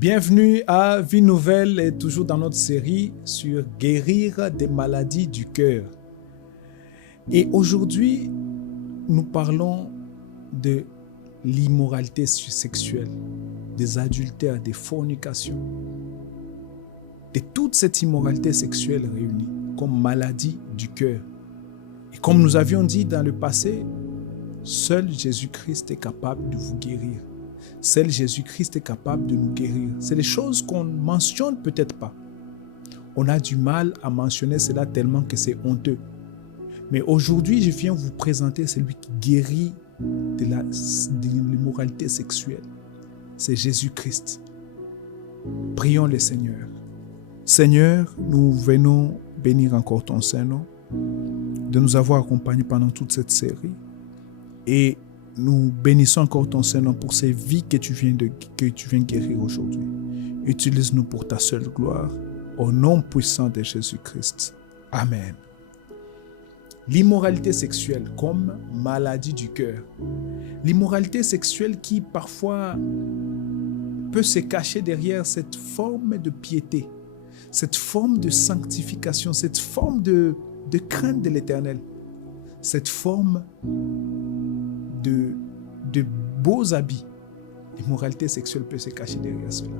Bienvenue à Vie Nouvelle et toujours dans notre série sur guérir des maladies du cœur. Et aujourd'hui, nous parlons de l'immoralité sexuelle, des adultères, des fornications, de toute cette immoralité sexuelle réunie comme maladie du cœur. Et comme nous avions dit dans le passé, seul Jésus-Christ est capable de vous guérir. Seul Jésus-Christ est capable de nous guérir. C'est des choses qu'on ne mentionne peut-être pas. On a du mal à mentionner cela tellement que c'est honteux. Mais aujourd'hui, je viens vous présenter celui qui guérit de l'immoralité sexuelle. C'est Jésus-Christ. Prions le Seigneur. Seigneur, nous venons bénir encore ton Saint-Nom, de nous avoir accompagnés pendant toute cette série. Et nous bénissons encore ton Seigneur pour ces vies que tu viens guérir aujourd'hui. Utilise-nous pour ta seule gloire, au nom puissant de Jésus-Christ. Amen. L'immoralité sexuelle comme maladie du cœur. L'immoralité sexuelle qui parfois peut se cacher derrière cette forme de piété, cette forme de sanctification, cette forme de crainte de l'Éternel, cette forme de beaux habits. L'immoralité sexuelle peut se cacher derrière cela.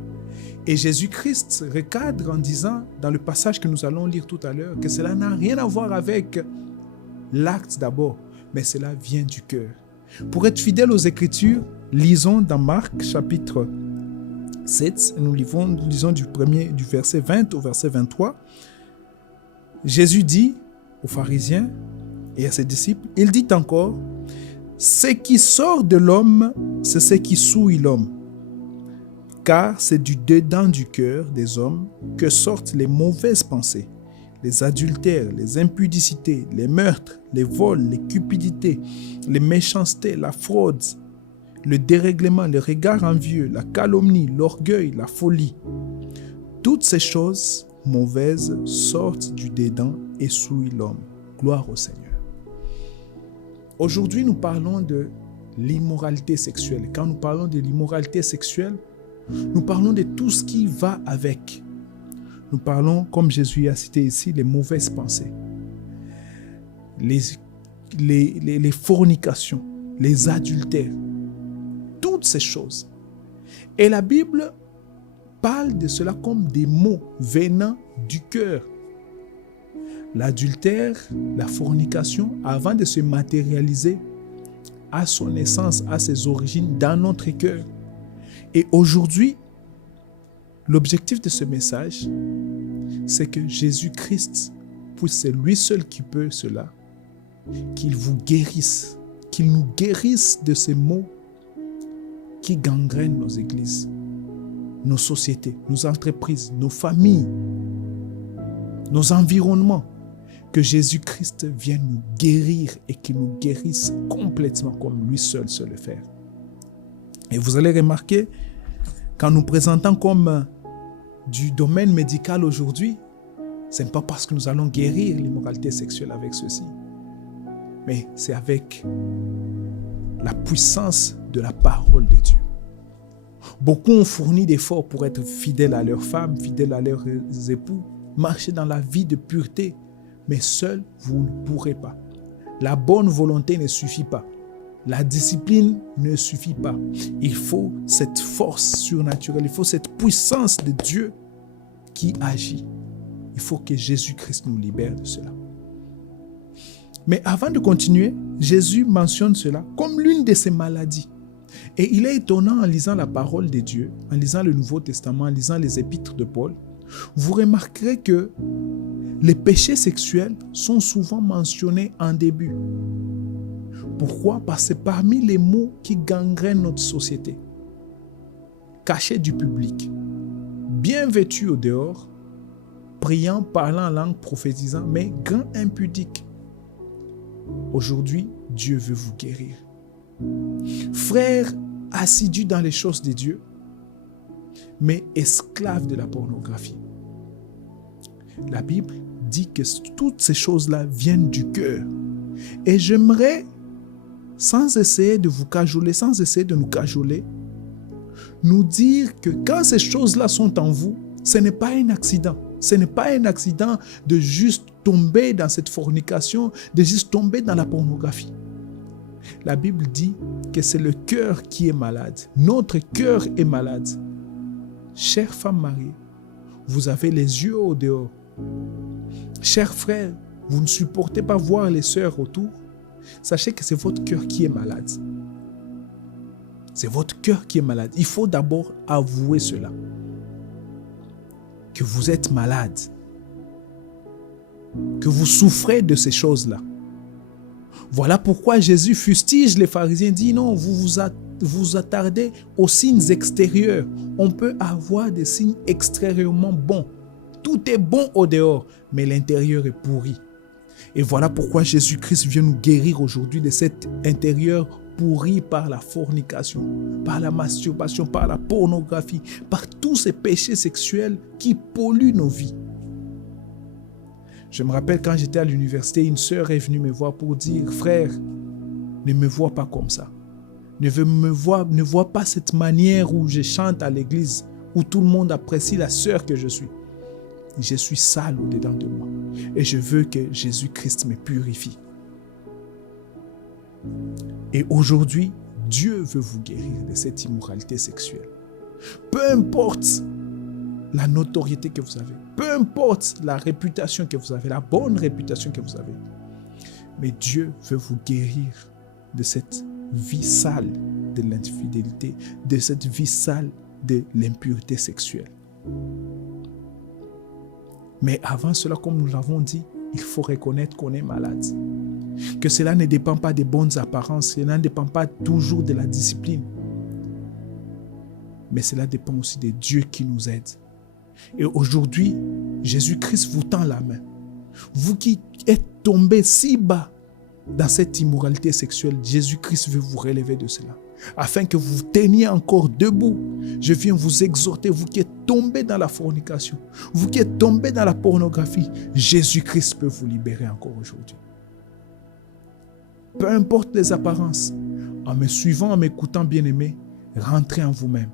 Et Jésus-Christ recadre en disant, dans le passage que nous allons lire tout à l'heure, que cela n'a rien à voir avec l'acte d'abord, mais cela vient du cœur. Pour être fidèle aux Écritures, lisons dans Marc chapitre 7, nous lisons du verset 20 au verset 23. Jésus dit aux pharisiens et à ses disciples, il dit encore: ce qui sort de l'homme, c'est ce qui souille l'homme. Car c'est du dedans du cœur des hommes que sortent les mauvaises pensées, les adultères, les impudicités, les meurtres, les vols, les cupidités, les méchancetés, la fraude, le dérèglement, le regard envieux, la calomnie, l'orgueil, la folie. Toutes ces choses mauvaises sortent du dedans et souillent l'homme. Gloire au Seigneur. Aujourd'hui, nous parlons de l'immoralité sexuelle. Quand nous parlons de l'immoralité sexuelle, nous parlons de tout ce qui va avec. Nous parlons, comme Jésus a cité ici, les mauvaises pensées, les fornications, les adultères, toutes ces choses. Et la Bible parle de cela comme des mots venant du cœur. L'adultère, la fornication, avant de se matérialiser, a son essence, a ses origines dans notre cœur. Et aujourd'hui, l'objectif de ce message, c'est que Jésus-Christ, puisque c'est lui seul qui peut cela, qu'il vous guérisse, qu'il nous guérisse de ces maux qui gangrènent nos églises, nos sociétés, nos entreprises, nos familles, nos environnements. Que Jésus-Christ vienne nous guérir et qu'il nous guérisse complètement comme lui seul sait le faire. Et vous allez remarquer, quand nous présentons comme du domaine médical aujourd'hui, ce n'est pas parce que nous allons guérir l'immoralité sexuelle avec ceci, mais c'est avec la puissance de la parole de Dieu. Beaucoup ont fourni d'efforts pour être fidèles à leurs femmes, fidèles à leurs époux, marcher dans la vie de pureté, mais seul, vous ne pourrez pas. La bonne volonté ne suffit pas. La discipline ne suffit pas. Il faut cette force surnaturelle, il faut cette puissance de Dieu qui agit. Il faut que Jésus-Christ nous libère de cela. Mais avant de continuer, Jésus mentionne cela comme l'une de ses maladies. Et il est étonnant en lisant la parole de Dieu, en lisant le Nouveau Testament, en lisant les épîtres de Paul, vous remarquerez que les péchés sexuels sont souvent mentionnés en début. Pourquoi? Parce que c'est parmi les mots qui gangrènent notre société. Cachés du public, bien vêtus au dehors, priant, parlant en langue, prophétisant, mais grands impudiques. Aujourd'hui, Dieu veut vous guérir. Frères assidus dans les choses de Dieu, mais esclaves de la pornographie. La Bible dit que toutes ces choses-là viennent du cœur. Et j'aimerais, sans essayer de vous cajoler, sans essayer de nous cajoler, nous dire que quand ces choses-là sont en vous, ce n'est pas un accident. Ce n'est pas un accident de juste tomber dans cette fornication, de juste tomber dans la pornographie. La Bible dit que c'est le cœur qui est malade. Notre cœur est malade. Chère femme mariée, vous avez les yeux au dehors. Chers frères, vous ne supportez pas voir les sœurs autour. Sachez que c'est votre cœur qui est malade. C'est votre cœur qui est malade. Il faut d'abord avouer cela. Que vous êtes malade. Que vous souffrez de ces choses-là. Voilà pourquoi Jésus fustige les pharisiens, dit non, vous attardez aux signes extérieurs. On peut avoir des signes extérieurement bons. Tout est bon au dehors, mais l'intérieur est pourri. Et voilà pourquoi Jésus-Christ vient nous guérir aujourd'hui de cet intérieur pourri par la fornication, par la masturbation, par la pornographie, par tous ces péchés sexuels qui polluent nos vies. Je me rappelle quand j'étais à l'université, une sœur est venue me voir pour dire « Frère, ne me vois pas comme ça. Ne vois pas cette manière où je chante à l'église, où tout le monde apprécie la sœur que je suis. Je suis sale au-dedans de moi et je veux que Jésus-Christ me purifie. » Et aujourd'hui, Dieu veut vous guérir de cette immoralité sexuelle. Peu importe la notoriété que vous avez, peu importe la réputation que vous avez, la bonne réputation que vous avez, mais Dieu veut vous guérir de cette vie sale de l'infidélité, de cette vie sale de l'impureté sexuelle. Mais avant cela, comme nous l'avons dit, il faut reconnaître qu'on est malade. Que cela ne dépend pas des bonnes apparences, cela ne dépend pas toujours de la discipline. Mais cela dépend aussi de Dieu qui nous aide. Et aujourd'hui, Jésus-Christ vous tend la main. Vous qui êtes tombés si bas dans cette immoralité sexuelle, Jésus-Christ veut vous relever de cela. Afin que vous teniez encore debout, je viens vous exhorter, vous qui êtes tombés dans la fornication, vous qui êtes tombés dans la pornographie, Jésus-Christ peut vous libérer encore aujourd'hui. Peu importe les apparences, en me suivant, en m'écoutant, bien-aimé, rentrez en vous-même.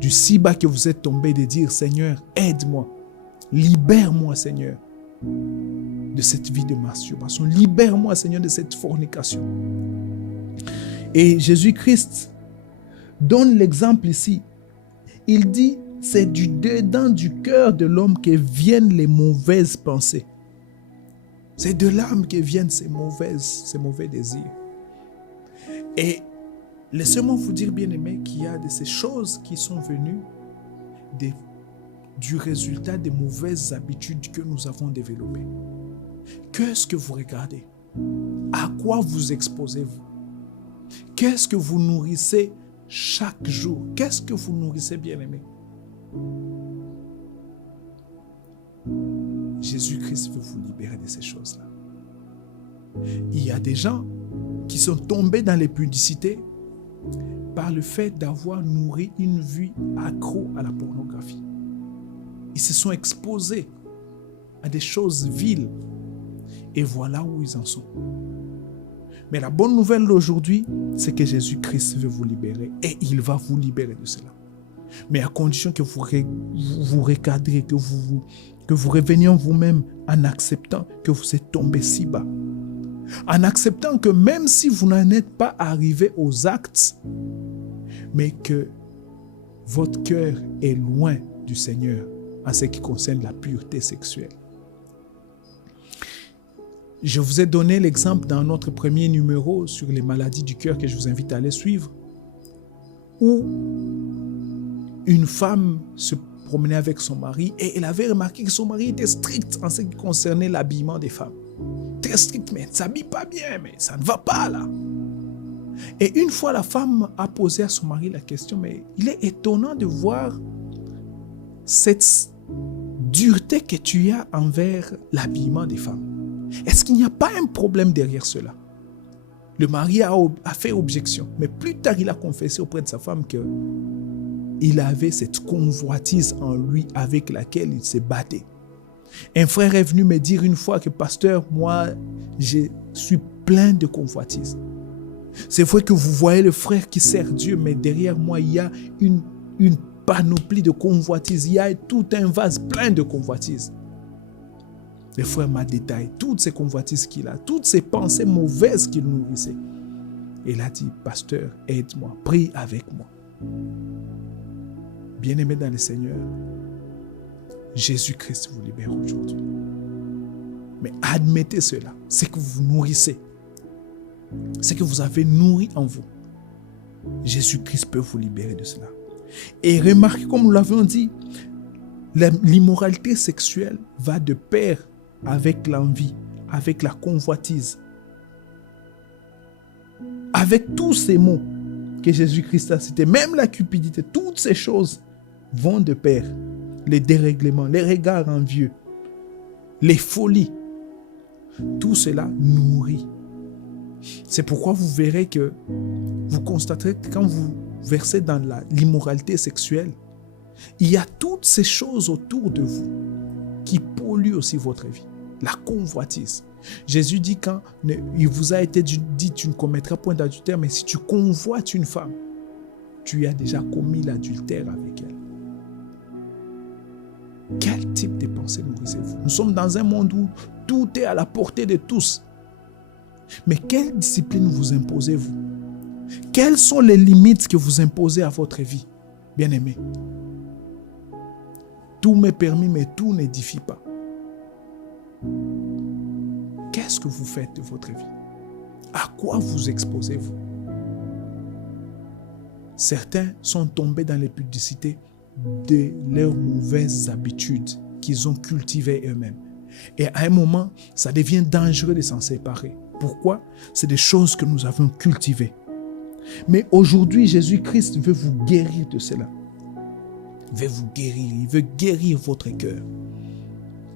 Du si bas que vous êtes tombé, de dire, Seigneur, aide-moi, libère-moi, Seigneur, de cette vie de masturbation, libère-moi, Seigneur, de cette fornication. Et Jésus-Christ donne l'exemple ici. Il dit, c'est du dedans du cœur de l'homme que viennent les mauvaises pensées. C'est de l'âme que viennent ces mauvais désirs. Et laissez-moi vous dire, bien-aimés, qu'il y a de ces choses qui sont venues du résultat des mauvaises habitudes que nous avons développées. Qu'est-ce que vous regardez? À quoi vous exposez-vous? Qu'est-ce que vous nourrissez chaque jour? Qu'est-ce que vous nourrissez, bien-aimés? Jésus-Christ veut vous libérer de ces choses-là. Il y a des gens qui sont tombés dans l'impudicité par le fait d'avoir nourri une vie accro à la pornographie. Ils se sont exposés à des choses viles et voilà où ils en sont. Mais la bonne nouvelle d'aujourd'hui, c'est que Jésus-Christ veut vous libérer et il va vous libérer de cela. Mais à condition que vous recadrez, que vous reveniez en vous-même en acceptant que vous êtes tombé si bas. En acceptant que même si vous n'en êtes pas arrivé aux actes, mais que votre cœur est loin du Seigneur en ce qui concerne la pureté sexuelle. Je vous ai donné l'exemple dans notre premier numéro sur les maladies du cœur que je vous invite à aller suivre, où une femme se promenait avec son mari et elle avait remarqué que son mari était strict en ce qui concernait l'habillement des femmes. Très strict, mais elle ne s'habille pas bien, mais ça ne va pas là. Et une fois, la femme a posé à son mari la question, mais il est étonnant de voir cette dureté que tu as envers l'habillement des femmes. Est-ce qu'il n'y a pas un problème derrière cela? Le mari a fait objection, mais plus tard, il a confessé auprès de sa femme qu'il avait cette convoitise en lui avec laquelle il se battait. Un frère est venu me dire une fois que, pasteur, moi, je suis plein de convoitise. C'est vrai que vous voyez le frère qui sert Dieu, mais derrière moi, il y a une panoplie de convoitises. Il y a tout un vase plein de convoitises. Le frère m'a détaillé toutes ces convoitises qu'il a, toutes ces pensées mauvaises qu'il nourrissait. Et il a dit, pasteur, aide-moi, prie avec moi. Bien-aimé dans le Seigneur, Jésus-Christ vous libère aujourd'hui. Mais admettez cela, c'est que vous nourrissez. C'est que vous avez nourri en vous. Jésus-Christ peut vous libérer de cela. Et remarquez, comme nous l'avons dit, l'immoralité sexuelle va de pair avec l'envie, avec la convoitise. Avec tous ces mots que Jésus-Christ a cités, même la cupidité, toutes ces choses vont de pair. Les dérèglements, les regards envieux, les folies, tout cela nourrit. C'est pourquoi vous verrez que vous constaterez que quand vous versez dans l'immoralité sexuelle, il y a toutes ces choses autour de vous qui polluent aussi votre vie. La convoitise. Jésus dit quand il vous a été dit tu ne commettras point d'adultère, mais si tu convoites une femme, tu as déjà commis l'adultère avec elle. Quel type de pensée nourrissez-vous? Nous sommes dans un monde où tout est à la portée de tous. Mais quelle discipline vous imposez-vous? Quelles sont les limites que vous imposez à votre vie? Bien-aimé, tout m'est permis, mais tout n'édifie pas. Qu'est-ce que vous faites de votre vie? À quoi vous exposez-vous? Certains sont tombés dans les pudicités de leurs mauvaises habitudes qu'ils ont cultivées eux-mêmes. Et à un moment, ça devient dangereux de s'en séparer. Pourquoi? C'est des choses que nous avons cultivées. Mais aujourd'hui, Jésus-Christ veut vous guérir de cela. Il veut vous guérir, il veut guérir votre cœur.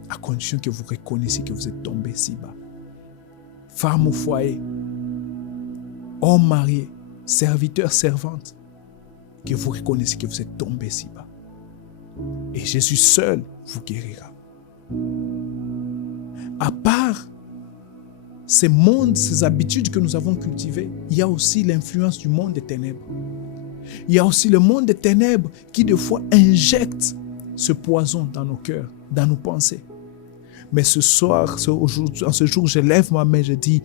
À condition que vous reconnaissiez que vous êtes tombé si bas. Femme au foyer, homme marié, serviteur, servante, que vous reconnaissiez que vous êtes tombé si bas. Et Jésus seul vous guérira. À part ces mondes, ces habitudes que nous avons cultivées, il y a aussi l'influence du monde des ténèbres. Il y a aussi le monde des ténèbres qui, des fois, injecte ce poison dans nos cœurs, dans nos pensées. Mais ce soir, en ce jour, je lève ma main, je dis,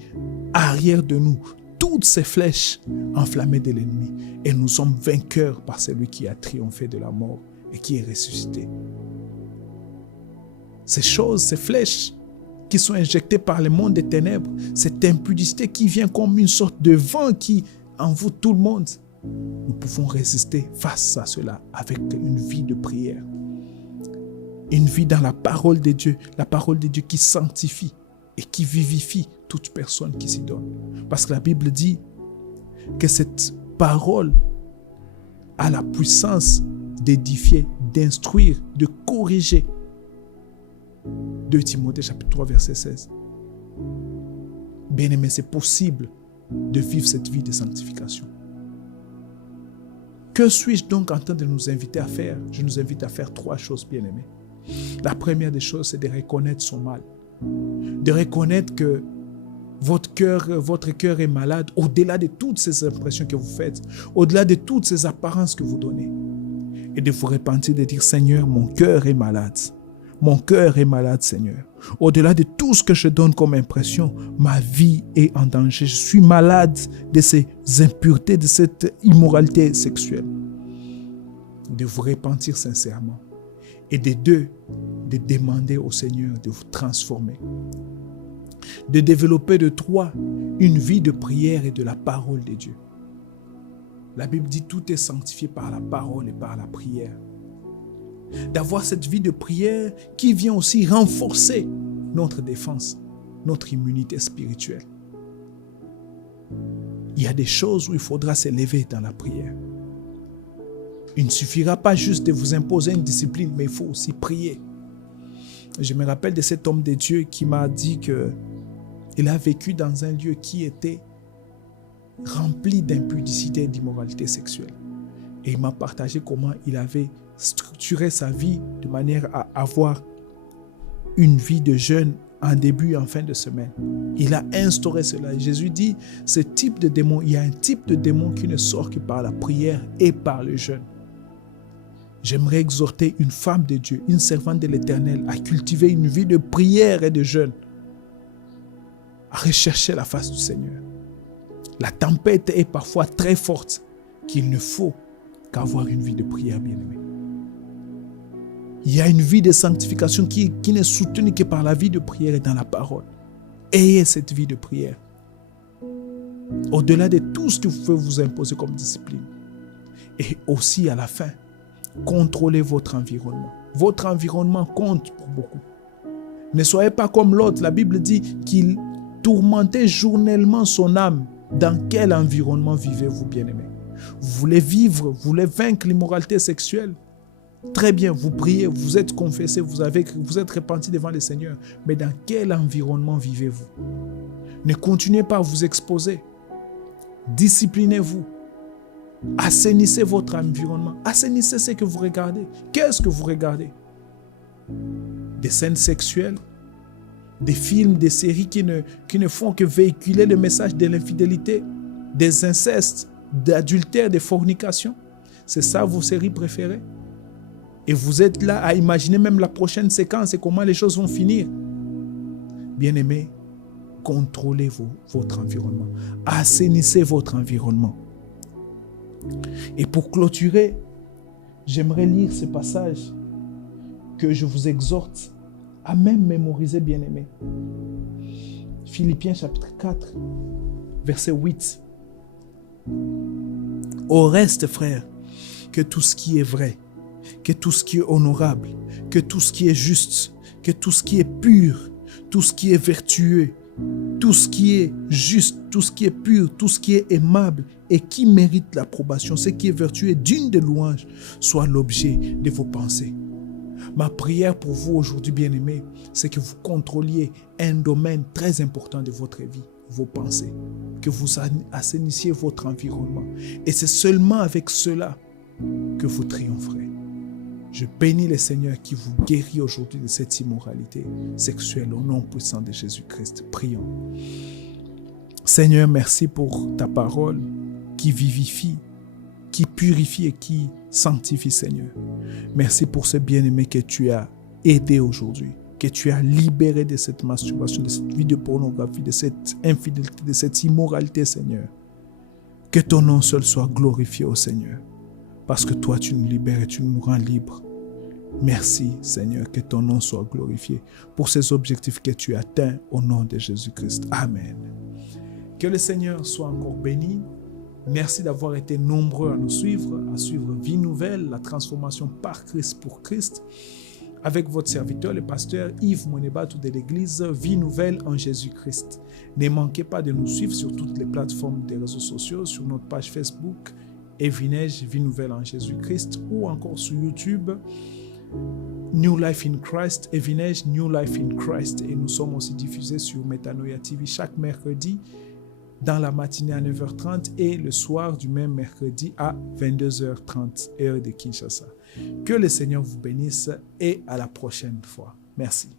arrière de nous, toutes ces flèches enflammées de l'ennemi. Et nous sommes vainqueurs par celui qui a triomphé de la mort et qui est ressuscité. Ces choses, ces flèches qui sont injectées par le monde des ténèbres, cette impudicité qui vient comme une sorte de vent qui envoûte tout le monde, nous pouvons résister face à cela avec une vie de prière. Une vie dans la parole de Dieu qui sanctifie et qui vivifie toute personne qui s'y donne. Parce que la Bible dit que cette parole a la puissance d'édifier, d'instruire, de corriger. 2 Timothée chapitre 3 verset 16. Bien-aimé, c'est possible de vivre cette vie de sanctification. Que suis-je donc en train de nous inviter à faire? Je nous invite à faire 3 choses, bien-aimés. La première des choses, c'est de reconnaître son mal. De reconnaître que votre cœur est malade au-delà de toutes ces impressions que vous faites, au-delà de toutes ces apparences que vous donnez. Et de vous repentir, de dire, Seigneur, mon cœur est malade. Mon cœur est malade, Seigneur. Au-delà de tout ce que je donne comme impression, ma vie est en danger. Je suis malade de ces impuretés, de cette immoralité sexuelle. De vous repentir sincèrement. Et de demander au Seigneur de vous transformer. De développer de 3 une vie de prière et de la parole de Dieu. La Bible dit tout est sanctifié par la parole et par la prière. D'avoir cette vie de prière qui vient aussi renforcer notre défense, notre immunité spirituelle. Il y a des choses où il faudra s'élever dans la prière. Il ne suffira pas juste de vous imposer une discipline, mais il faut aussi prier. Je me rappelle de cet homme de Dieu qui m'a dit qu'il a vécu dans un lieu qui était rempli d'impudicité et d'immoralité sexuelle. Et il m'a partagé comment il avait structuré sa vie de manière à avoir une vie de jeûne en début et en fin de semaine. Il a instauré cela. Jésus dit, ce type de démon, il y a un type de démon qui ne sort que par la prière et par le jeûne. J'aimerais exhorter une femme de Dieu, une servante de l'Éternel, à cultiver une vie de prière et de jeûne, à rechercher la face du Seigneur. La tempête est parfois très forte, qu'il ne faut qu'avoir une vie de prière, bien-aimé. Il y a une vie de sanctification qui n'est soutenue que par la vie de prière et dans la parole. Ayez cette vie de prière. Au-delà de tout ce que vous pouvez vous imposer comme discipline. Et aussi à la fin, contrôlez votre environnement. Votre environnement compte pour beaucoup. Ne soyez pas comme l'autre. La Bible dit qu'il tourmentait journellement son âme. Dans quel environnement vivez-vous, bien-aimés? Vous voulez vivre, vous voulez vaincre l'immoralité sexuelle? Très bien, vous priez, vous êtes confessé, vous êtes repenti devant le Seigneur. Mais dans quel environnement vivez-vous? Ne continuez pas à vous exposer. Disciplinez-vous. Assainissez votre environnement. Assainissez ce que vous regardez. Qu'est-ce que vous regardez? Des scènes sexuelles, des films, des séries qui ne font que véhiculer le message de l'infidélité, des incestes, d'adultère, de fornication. C'est ça vos séries préférées? Et vous êtes là à imaginer même la prochaine séquence et comment les choses vont finir. Bien-aimés, contrôlez votre environnement. Assainissez votre environnement. Et pour clôturer, j'aimerais lire ce passage que je vous exhorte à même mémoriser, bien-aimés. Philippiens chapitre 4, verset 8. Au reste, frères, que tout ce qui est vrai, que tout ce qui est honorable, que tout ce qui est juste, que tout ce qui est pur, tout ce qui est vertueux, tout ce qui est juste, tout ce qui est pur, tout ce qui est aimable et qui mérite l'approbation, ce qui est vertueux et digne de louange, soit l'objet de vos pensées. Ma prière pour vous aujourd'hui, bien-aimés, c'est que vous contrôliez un domaine très important de votre vie, vos pensées, que vous assainissiez votre environnement. Et c'est seulement avec cela que vous triompherez. Je bénis le Seigneur qui vous guérit aujourd'hui de cette immoralité sexuelle au nom puissant de Jésus-Christ. Prions. Seigneur, merci pour ta parole qui vivifie, qui purifie et qui sanctifie, Seigneur. Merci pour ce bien-aimé que tu as aidé aujourd'hui, que tu as libéré de cette masturbation, de cette vie de pornographie, de cette infidélité, de cette immoralité, Seigneur. Que ton nom seul soit glorifié, ô Seigneur. Parce que toi, tu nous libères et tu nous rends libres. Merci, Seigneur, que ton nom soit glorifié pour ces objectifs que tu atteins au nom de Jésus-Christ. Amen. Que le Seigneur soit encore béni. Merci d'avoir été nombreux à nous suivre, à suivre Vie Nouvelle, la transformation par Christ pour Christ, avec votre serviteur, le pasteur Yves Monebatou de l'église Vie Nouvelle en Jésus-Christ. Ne manquez pas de nous suivre sur toutes les plateformes des réseaux sociaux, sur notre page Facebook, Evinej, Vie Nouvelle en Jésus-Christ, ou encore sur YouTube, New Life in Christ, Evinej, New Life in Christ. Et nous sommes aussi diffusés sur Metanoia TV chaque mercredi dans la matinée à 9h30 et le soir du même mercredi à 22h30, heure de Kinshasa. Que le Seigneur vous bénisse et à la prochaine fois. Merci.